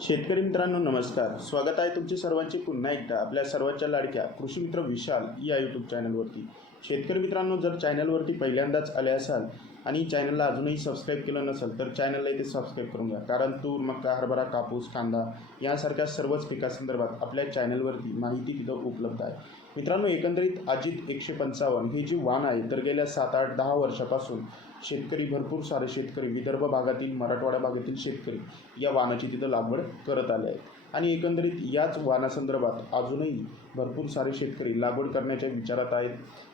शेतकरी मित्रांनो नमस्कार. स्वागत आहे तुमचे सर्वांचे पुन्हा एकदा आपल्या सर्वांच्या लाडक्या कृषी मित्र विशाल या यूट्यूब चॅनलवरती शेतकरी मित्रांनो जर चॅनलवरती पहिल्यांदाच आले असाल आणि चॅनलला अजूनही सबस्क्राईब केलं नसेल तर चॅनलला इथे सबस्क्राईब करून घ्या. कारण तूर मका हरभरा कापूस कांदा यासारख्या सर्वच पिकासंदर्भात आपल्या चॅनलवरती माहिती तिथं उपलब्ध आहे. मित्रांनो एकंदरीत अजित एकशे पंचावन्न हे जे वाण आहे तर गेल्या सात आठ दहा वर्षापासून शेतकरी भरपूर सारे शेतकरी विदर्भ भागातील मराठवाडा भागातील शेतकरी या वाणाची तिथं लागवड करत आले आहेत. आणि एकंदरीत याच वानासंदर्भात अजूनही भरपूर सारे शेतकरी लागवड करण्याच्या विचारात आहेत.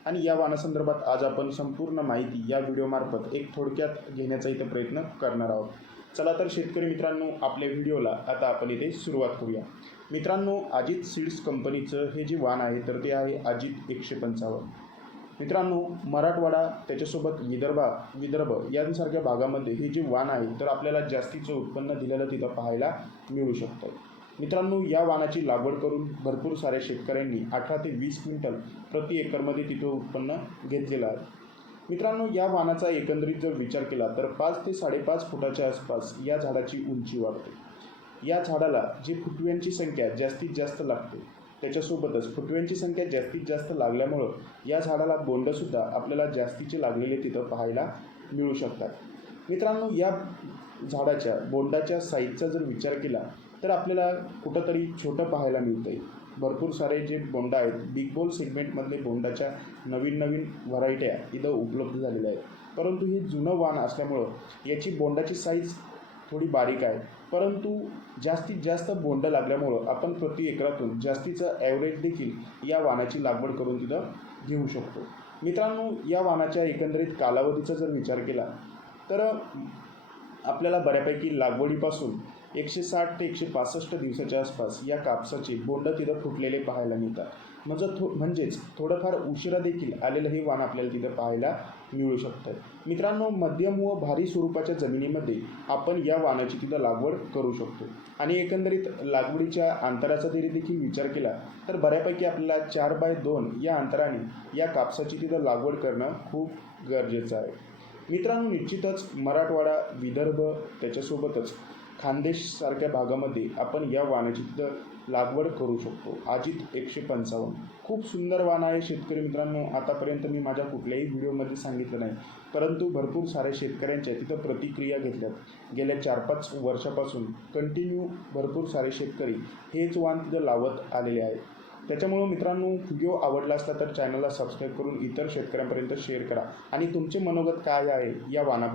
आणि या वानासंदर्भात आज आपण संपूर्ण माहिती या व्हिडिओमार्फत एक थोडक्यात घेण्याचा इथं प्रयत्न करणार आहोत. चला तर शेतकरी मित्रांनो आपल्या व्हिडिओला आता आपण इथे सुरुवात करूया. मित्रांनो अजित सीड्स कंपनीचं हे जे वाण आहे तर ते आहे अजित एकशे पंचावन्न. मित्रांनो मराठवाडा त्याच्यासोबत विदर्भा विदर्भ यांसारख्या भागामध्ये हे जे वाण आहे तर आपल्याला जास्तीचं उत्पन्न दिलेलं तिथं पाहायला मिळू शकतं. मित्रांनो या वाणाची लागवड करून भरपूर साऱ्या शेतकऱ्यांनी अठरा ते वीस क्विंटल प्रति एकरमध्ये तिथं उत्पन्न घेतलेलं आहे. मित्रांनो या वाणाचा एकंदरीत जर विचार केला तर पाच ते साडेपाच फुटाच्या आसपास या झाडाची उंची वाढते. या झाडाला जी फुटव्यांची संख्या जास्तीत जास्त लागते त्याच्यासोबतच फुटव्यांची संख्या जास्तीत जास्त लागल्यामुळं या झाडाला बोंडसुद्धा आपल्याला जास्तीचे लागलेले तिथं पाहायला मिळू शकतात. मित्रांनो या झाडाच्या बोंडाच्या साईजचा जर विचार केला तर आपल्याला कुठंतरी छोटं पाहायला मिळतं आहे भरपूर सारे जे बोंड आहेत बिग बॉल सेगमेंटमधले बोंडाच्या नवीन नवीन व्हरायट्या इथं उपलब्ध झालेल्या आहेत. परंतु हे जुनं वाण असल्यामुळं याची बोंडाची साईज थोडी बारीक आहे. परंतु जास्तीत जास्त बोंड लागल्यामुळं आपण प्रति एकरातून जास्तीचं ॲव्हरेज देखील या वाणाची लागवड करून तिथं घेऊ शकतो. मित्रांनो या वाणाच्या एकंदरीत कालावधीचा जर विचार केला तर आपल्याला बऱ्यापैकी लागवडीपासून एकशे साठ ते एकशे पासष्ट दिवसाच्या आसपास या कापसाचे बोंड तिथं फुटलेले पाहायला मिळतात. म्हणजे थो म्हणजेच थोडंफार उशिरा देखील आलेलं हे वाण आपल्याला तिथं पाहायला मिळू शकतं. मित्रांनो मध्यम व भारी स्वरूपाच्या जमिनीमध्ये आपण या वाणाची तिथं लागवड करू शकतो. आणि एकंदरीत लागवडीच्या अंतराचा जरी देखील विचार केला तर बऱ्यापैकी आपल्याला चार बाय दोन या अंतराने या कापसाची तिथं लागवड करणं खूप गरजेचं आहे. मित्रांनो निश्चितच मराठवाडा विदर्भ त्याच्यासोबतच खानदेशसारख्या भागामध्ये आपण या वाणाची तिथं लागवड करू शकतो. अजित एकशे पंचावन्न. खूप सुंदर वाण आहे शेतकरी मित्रांनो. आतापर्यंत मी माझ्या कुठल्याही व्हिडिओमध्ये सांगितलं नाही. परंतु भरपूर साऱ्या शेतकऱ्यांच्या तिथं प्रतिक्रिया घेतल्यात. गेल्या चार पाच वर्षापासून कंटिन्यू भरपूर सारे शेतकरी हेच वाण तिथं लावत आलेले आहेत. त्याच्यामुळं मित्रांनो व्हिडिओ आवडला असता तर चॅनलला सबस्क्राईब करून इतर शेतकऱ्यांपर्यंत शेअर करा. आणि तुमचे मनोगत काय आहे या वाणाबद्दल